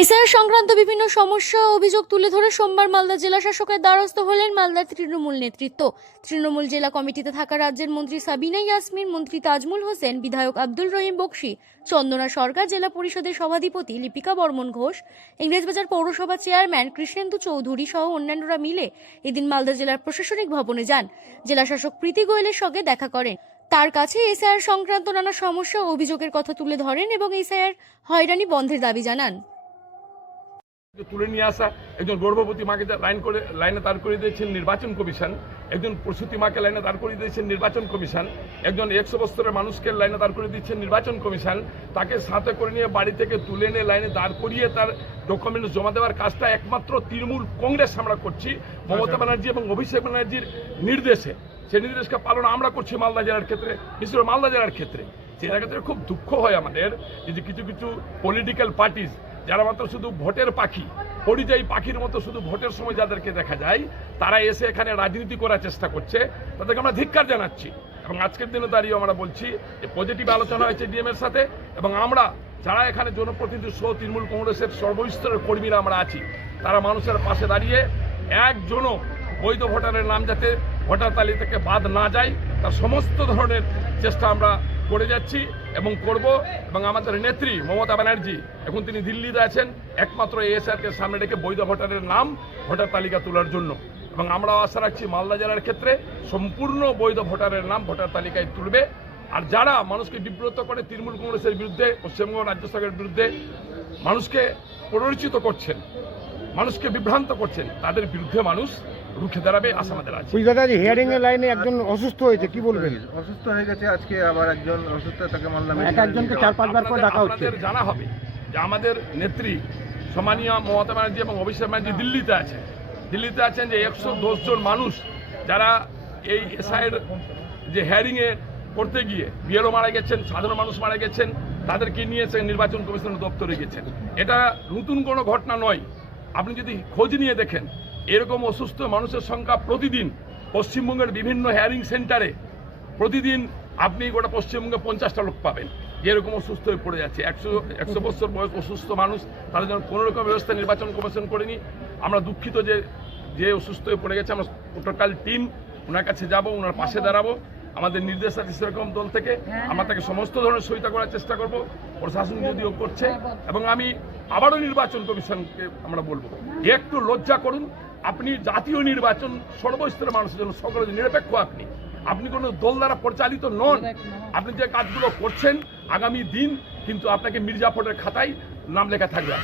SIR সংক্রান্ত বিভিন্ন সমস্যা ও অভিযোগ তুলে ধরে সোমবার মালদা জেলা শাসকের দ্বারস্থ হলেন মালদার তৃণমূল নেতৃত্ব। তৃণমূল জেলা কমিটিতে থাকা রাজ্যের মন্ত্রী সাবিনা ইয়াসমিন, মন্ত্রী তাজমুল হোসেন, বিধায়ক আব্দুল রহিম বক্সি, চন্দনা সরকার, জেলা পরিষদের সভাধিপতি লিপিকা বর্মন ঘোষ, ইংরেজবাজার পৌরসভা চেয়ারম্যান কৃষ্ণেন্দু চৌধুরী সহ অন্যান্যরা মিলে এদিন মালদা জেলার প্রশাসনিক ভবনে যান। জেলা শাসক প্রীতি গোয়েলের সঙ্গে দেখা করেন। তার কাছে এসআইআর সংক্রান্ত নানা সমস্যা ও অভিযোগের কথা তুলে ধরেন এবং এসআইআর হয়রানি বন্ধের দাবি জানান। তুলে নিয়ে আসা একজন গর্ভবতী মাকে লাইনে দাঁড় করিয়ে দিয়েছেন নির্বাচন কমিশন, একজন প্রসূতি মাকে লাইনে দাঁড় করিয়ে দিয়েছেন নির্বাচন কমিশন, একজন 100 বছরের মানুষকে লাইনে দাঁড় করিয়ে দিচ্ছেন নির্বাচন কমিশন। তাকে সাথে করে নিয়ে বাড়ি থেকে তুলে নিয়ে লাইনে দাঁড় করিয়ে তার ডকুমেন্টস জমা দেওয়ার কাজটা একমাত্র তৃণমূল কংগ্রেস আমরা করছি মমতা ব্যানার্জি এবং অভিষেক ব্যানার্জির নির্দেশে। সেই নির্দেশকে পালন আমরা করছি মালদা জেলার ক্ষেত্রে, বিশেষ করে মালদা জেলার ক্ষেত্রে। সেই ক্ষেত্রে খুব দুঃখ হয় আমাদের যে কিছু কিছু পলিটিক্যাল পার্টিস যারা মাত্র শুধু ভোটের পাখি, পরিযায়ী পাখির মতো শুধু ভোটের সময় যাদেরকে দেখা যায়, তারা এসে এখানে রাজনীতি করার চেষ্টা করছে। তাদেরকে আমরা ধিক্কার জানাচ্ছি এবং আজকের দিনে দাঁড়িয়ে আমরা বলছি যে পজিটিভ আলোচনা হয়েছে ডিএম এর সাথে এবং আমরা যারা এখানে জনপ্রতিনিধি সহ তৃণমূল কংগ্রেসের সর্বস্তরের কর্মীরা আমরা আছি, তারা মানুষের পাশে দাঁড়িয়ে একজনও বৈধ ভোটারের নাম যাতে ভোটার তালিকা থেকে বাদ না যায় তার সমস্ত ধরনের চেষ্টা আমরা করে যাচ্ছি এবং করব। এবং আমাদের নেত্রী মমতা ব্যানার্জি এখন তিনি দিল্লিতে আছেন একমাত্র এসআইআরকে সামনে রেখে বৈধ ভোটারের নাম ভোটার তালিকা তোলার জন্য। এবং আমরাও আশা রাখছি মালদা জেলার ক্ষেত্রে সম্পূর্ণ বৈধ ভোটারের নাম ভোটার তালিকায় তুলবে। আর যারা মানুষকে বিব্রত করে তৃণমূল কংগ্রেসের বিরুদ্ধে, পশ্চিমবঙ্গ রাজ্য সরকারের বিরুদ্ধে মানুষকে প্ররোচিত করছেন, মানুষকে বিভ্রান্ত করছেন, তাদের বিরুদ্ধে মানুষ রুখে দাঁড়াবে আশা আমাদের আছে। দাদাজি হিয়ারিং এর লাইনে একজন অসুস্থ হয়েছে, কি বলবেন? অসুস্থ হয়ে গেছে আজকে, আবার একজন অসুস্থ, তাকে মালদা একজনকে 4-5 বার করে ডাকা হচ্ছে। আপনাদের জানা হবে যে আমাদের নেত্রী সম্মানীয় মমতা ব্যানার্জি এবং অভিষেক ব্যানার্জি দিল্লিতে আছেন যে 110 জন মানুষ যারা এই এসআইআর যে হিয়ারিংয়ে করতে গিয়ে বিএলও মারা গেছেন, সাধারণ মানুষ মারা গেছেন, তাদেরকে নিয়ে নির্বাচন কমিশনের দপ্তরে গেছেন। এটা নতুন কোনো ঘটনা নয়। আপনি যদি খোঁজ নিয়ে দেখেন এরকম অসুস্থ মানুষের সংখ্যা প্রতিদিন পশ্চিমবঙ্গের বিভিন্ন হিয়ারিং সেন্টারে প্রতিদিন আপনি গোটা পশ্চিমবঙ্গে 50টা লোক পাবেন যেরকম অসুস্থ হয়ে পড়ে যাচ্ছে। 100 বছর বয়স অসুস্থ মানুষ, তাদের জন্য কোনো রকম ব্যবস্থা নির্বাচন কমিশন করেনি। আমরা দুঃখিত যে অসুস্থ হয়ে পড়ে গেছে। আমরা টোটাল টিম ওনার কাছে যাব, ওনার পাশে দাঁড়াবো। আমাদের নির্দেশ আছে সেরকম দল থেকে আমরা তাকে সমস্ত ধরনের সহায়তা করার চেষ্টা করব, প্রশাসন যদিও করছে। এবং আমি আবারও নির্বাচন কমিশনকে আমরা বলবো একটু লজ্জা করুন। আপনি জাতীয় নির্বাচন সর্বস্তরের মানুষের জন্য সকলের নিরপেক্ষ, আপনি কোনো দল দ্বারা পরিচালিত নন। আপনি যে কাজগুলো করছেন আগামী দিন কিন্তু আপনাকে মির্জাফরের খাতায় নাম লেখা থাকবে।